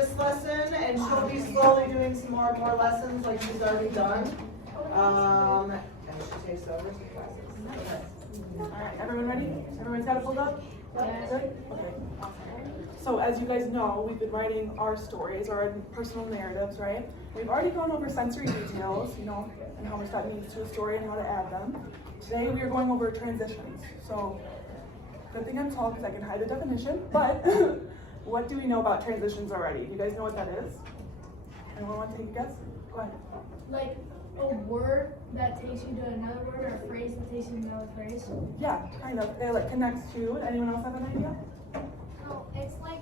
this lesson, and she'll be slowly doing some more lessons like she's already done. And she takes over some classes. All right, everyone ready? Everyone's got it pulled up? Yes. Good? Okay, awesome. So as you guys know, we've been writing our stories, our personal narratives, right? We've already gone over sensory details, you know, and how much that means to a story and how to add them. Today we are going over transitions. So, good thing I'm tall because I can hide the definition, but what do we know about transitions already? You guys know what that is? Anyone want to take a guess? Go ahead. Like a word that takes you to another word, or a phrase that takes you to another phrase. Yeah, kind of. It like connects to. Anyone else have an idea? No, it's like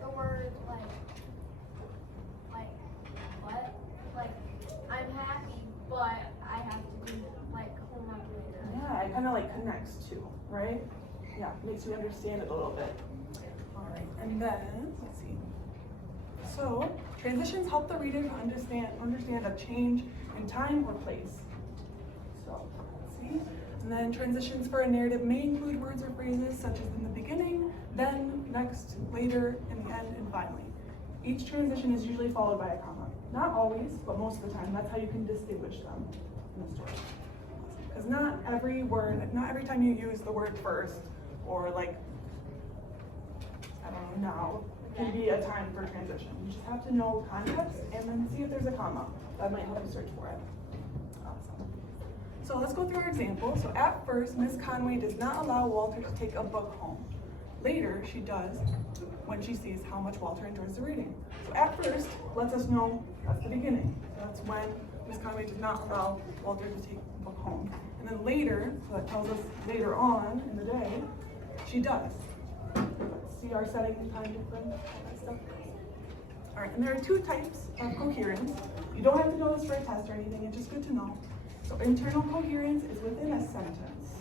the word like what? Like I'm happy, but I have to do like homework later. Yeah, it kind of like connects to, right? Yeah, makes you understand it a little bit. All right, and then let's see. So transitions help the reader to understand a change in time or place. So let's see. And then transitions for a narrative may include words or phrases such as in the beginning, then, next, later, in the end, and finally. Each transition is usually followed by a comma. Not always, but most of the time. That's how you can distinguish them in the story. Because not every time you use the word first, or like, I don't know, now, can be a time for transition. You just have to know context and then see if there's a comma. That might help you search for it. Awesome. So let's go through our example. So at first, Miss Conway does not allow Walter to take a book home. Later, she does when she sees how much Walter enjoys the reading. So at first, lets us know that's the beginning. That's when Miss Conway did not allow Walter to take the book home. And then later, so that tells us later on in the day, she does. See our setting and time difference, all that stuff. All right, and there are two types of coherence. You don't have to know this for a test or anything, it's just good to know. So internal coherence is within a sentence.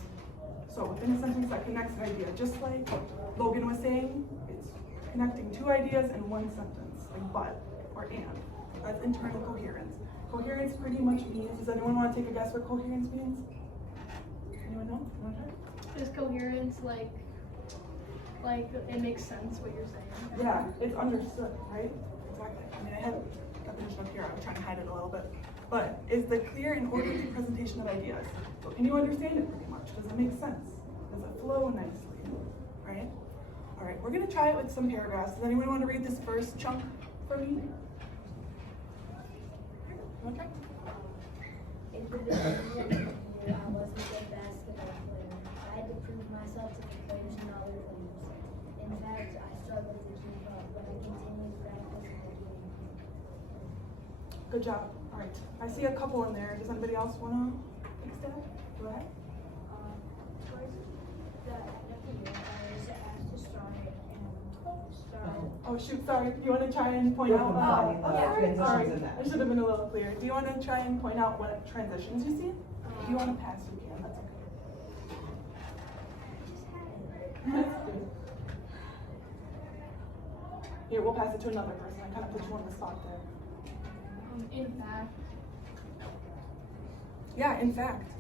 So within a sentence that connects an idea, just like Logan was saying, it's connecting two ideas in one sentence, like but or and. That's internal coherence. Coherence pretty much means, does anyone want to take a guess what coherence means? Anyone know? You want to try? Is coherence like it makes sense what you're saying? Yeah, it's understood, right? Exactly. I mean, I have a definition up here. I was trying to hide it a little bit. But is the clear and orderly presentation of ideas. So can you understand it pretty much? Does it make sense? Does it flow nicely? Right? All right, we're going to try it with some paragraphs. Does anyone want to read this first chunk for me? Okay. In the beginning of the year, I wasn't a basketball player. I had to prove myself to the players and other players. In fact, I struggled to keep up, but I continued practicing the game. Good job. All right. I see a couple in there. Does anybody else want to take a stab? Go ahead. Towards the end of the year, I was asked to start Oh shoot, sorry. Do you want to try and point out? Sorry, I should have been a little clearer. Do you want to try and point out what transitions you see? If you want to pass, you can. That's okay. Here, we'll pass it to another person. I kind of put you on the spot there. In fact. Yeah, in fact.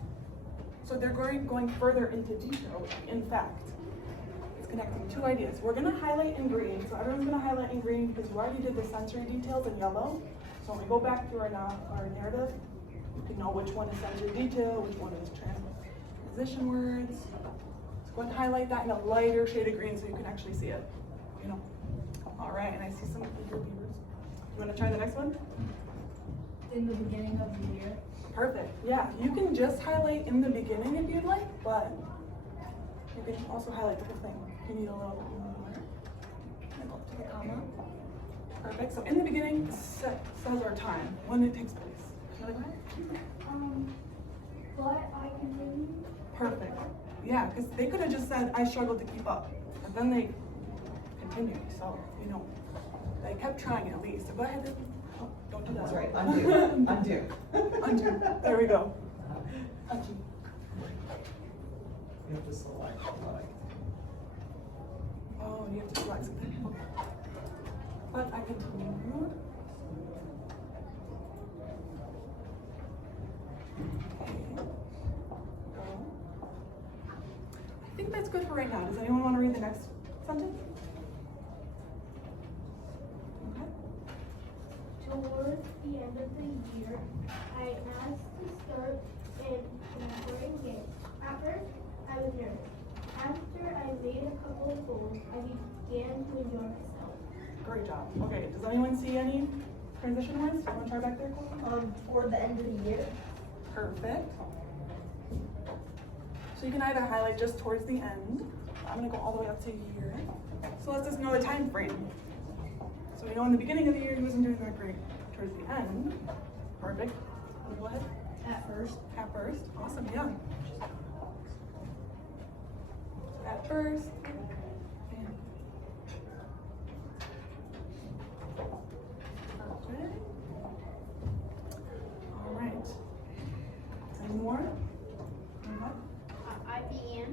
So they're going further into detail. In fact, it's connecting two ideas. We're going to highlight in green. So everyone's going to highlight in green because we already did the sensory details in yellow. So when we go back through our narrative, you can know which one is sensory detail, which one is transition words. So go ahead and highlight that in a lighter shade of green so you can actually see it. You know. All right, and I see some bigger viewers. You want to try the next one? In the beginning of the year. Perfect. Yeah, you can just highlight in the beginning if you'd like, but you can also highlight the whole thing. You need a little bit more. And go up to the comma. Perfect. So in the beginning, says our time, when it takes place. You want to go ahead? But I continue. Perfect. Yeah, because they could have just said, I struggled to keep up. But then they continued. So, you know, they kept trying at least. So go ahead and, oh, don't do that. That's right, undo, undo. Undo. There we go. Undo. You have to select like. Oh, you have to select something. Okay. But I continue. Okay. Go. I think that's good for right now. Does anyone want to read the next sentence? Okay. Towards the end of the year, I asked to start in boarding games. At first, I was nervous. After I made a couple of goals, I began to enjoy myself. Great job. Okay, does anyone see any transition words? You want to try back there, Chloe? Toward the end of the year. Perfect. So you can either highlight just towards the end. I'm gonna go all the way up to here. So let's just know the time frame. So we know in the beginning of the year he wasn't doing that great. Towards the end, perfect. Go ahead. At first. At first, awesome, yeah. At first. And perfect. All right. Any more? What? I began.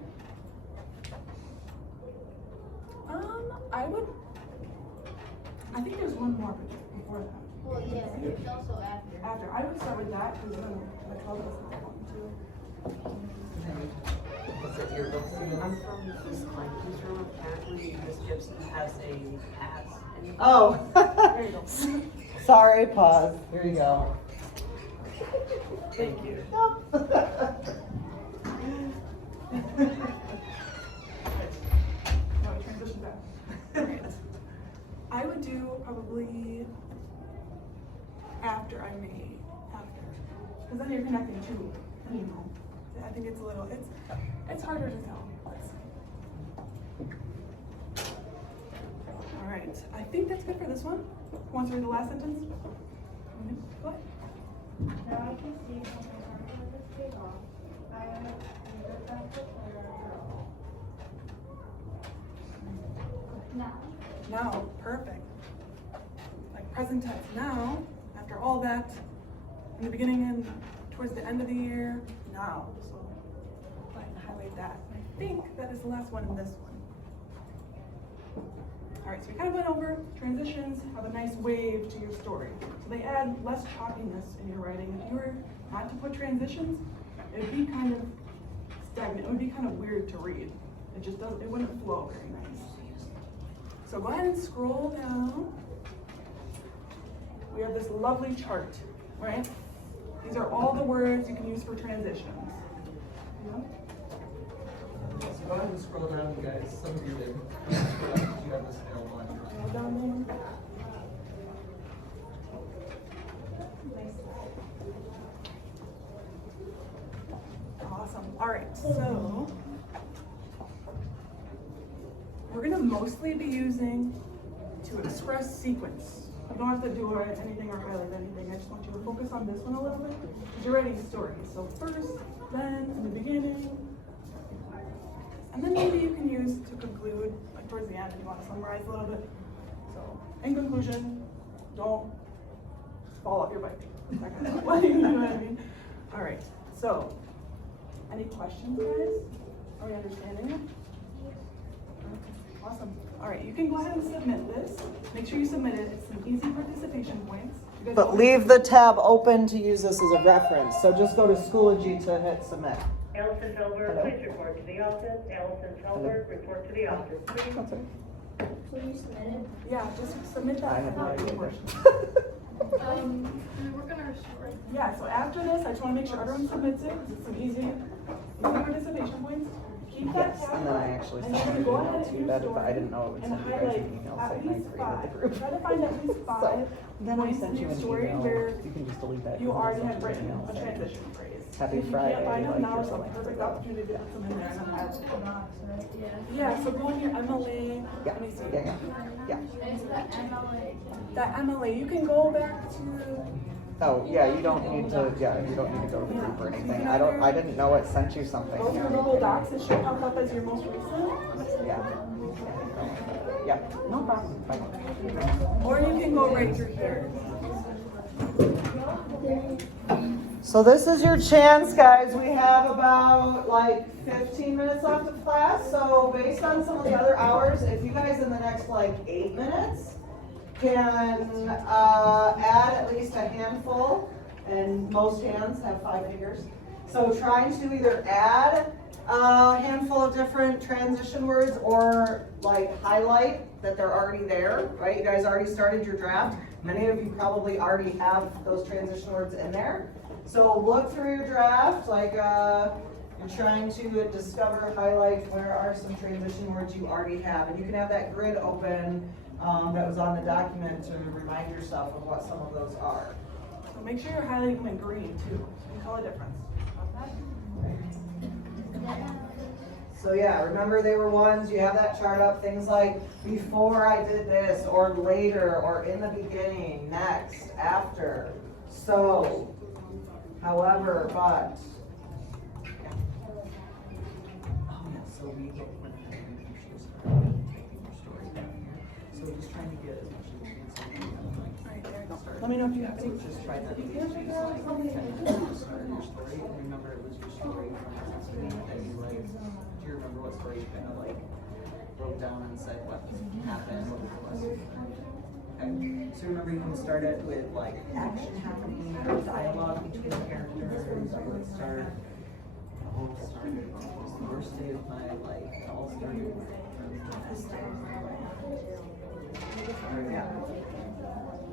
I think there's one more before that. Well, yeah, there's also after. After, I would start with that because then my 12 doesn't have one too. What's that yearbook student? I'm from this line. Who's from Apparently, Miss Gibson has a pass. Oh. There you go. Sorry, pause. Here you go. Thank you. Now we transition back. Alright. I would do probably after. Because then you're connecting two. You know. I think it's a little, it's harder to tell. Alright, I think that's good for this one. Who wants to read the last sentence? Go ahead. Now I can see how my arm was paid off. I am a good basketball player after all. Now, perfect. Like present tense now, after all that, in the beginning and towards the end of the year, now. So go ahead and highlight that. I think that is the last one in this one. All right, so we kind of went over transitions, have a nice wave to your story. So they add less chalkiness in your writing. If you were not to put transitions, it would be kind of stagnant. It would be kind of weird to read. It just doesn't, it wouldn't flow very nice. So go ahead and scroll down. We have this lovely chart, right? These are all the words you can use for transitions. Yeah. So go ahead and scroll down, you guys. Some of you did. You have this available on your Scroll down there. Awesome. All right, so we're gonna mostly be using to express sequence. You don't have to do anything or highlight anything. I just want you to focus on this one a little bit because you're writing stories. So first, then, in the beginning, and then maybe you can use to conclude, like towards the end if you want to summarize a little bit. So, in conclusion, don't fall off your bike. That kind of stuff. You know what I mean? All right, so, any questions, guys? Are you understanding it? Awesome. All right, you can go ahead and submit this. Make sure you submit it. It's some easy participation points. You guys But leave the tab open to use this as a reference. So just go to Schoology to hit submit. Allison Felber, Hello? please report to the office. Allison Felber, report to the office, please. That's it. So you submitted? Yeah, just submit that. I have no idea. We're gonna start. Yeah, so after this, I just want to make sure everyone submits it. It's some easy participation points. Keep that Yes, tab and then I up, actually and sent then an go email ahead too, and that use if I didn't know it would and send you guys highlight an email at saying I least created the 5. group. Try to find at least 5 So then I points sent in you your an story email. where You can just delete that. you because I already sent have you an written email a saying, transition phrase. Happy If you Friday, can't find them, like, now or is a something. perfect opportunity to put them in there and then highlight them. Yeah. Yeah, so go in your MLA. Yeah, Let me see. yeah. It's the MLA. That MLA, you can go back to. Oh, yeah, you don't need to, go to the group or anything. I didn't know it sent you something. Go to your Google Docs. It should pop up as your most recent. Yeah. Yeah, no problem. Fine. Or you can go right through here. So this is your chance, guys. We have about like 15 minutes left of class. So based on some of the other hours, if you guys in the next like 8 minutes can add at least a handful, and most hands have 5 fingers. So trying to either add a handful of different transition words or like highlight that they're already there, right? You guys already started your draft. Many of you probably already have those transition words in there. So look through your draft, like, you're trying to discover, highlight where are some transition words you already have. And you can have that grid open that was on the document to remind yourself of what some of those are. So make sure you're highlighting them in green too, so you can tell the difference. Got that? So yeah, remember they were ones, you have that chart up, things like before I did this, or later, or in the beginning, next, after, so, however, but. Oh, yeah, so we get when I taking your story down here. So just trying to get as much as we can. So we can, like, Alright, there you go. start. Let me know if you have So any. just try not to get too, like, kind of start your story, and remember it was your story from last week that you, like, do you remember what story you kind of, like, wrote down and said what happened, what was the lesson learned? Okay, so remember you can start it with, like, action happening, or dialogue between characters, or let's start, the whole started, it was the worst day of my life, it all started with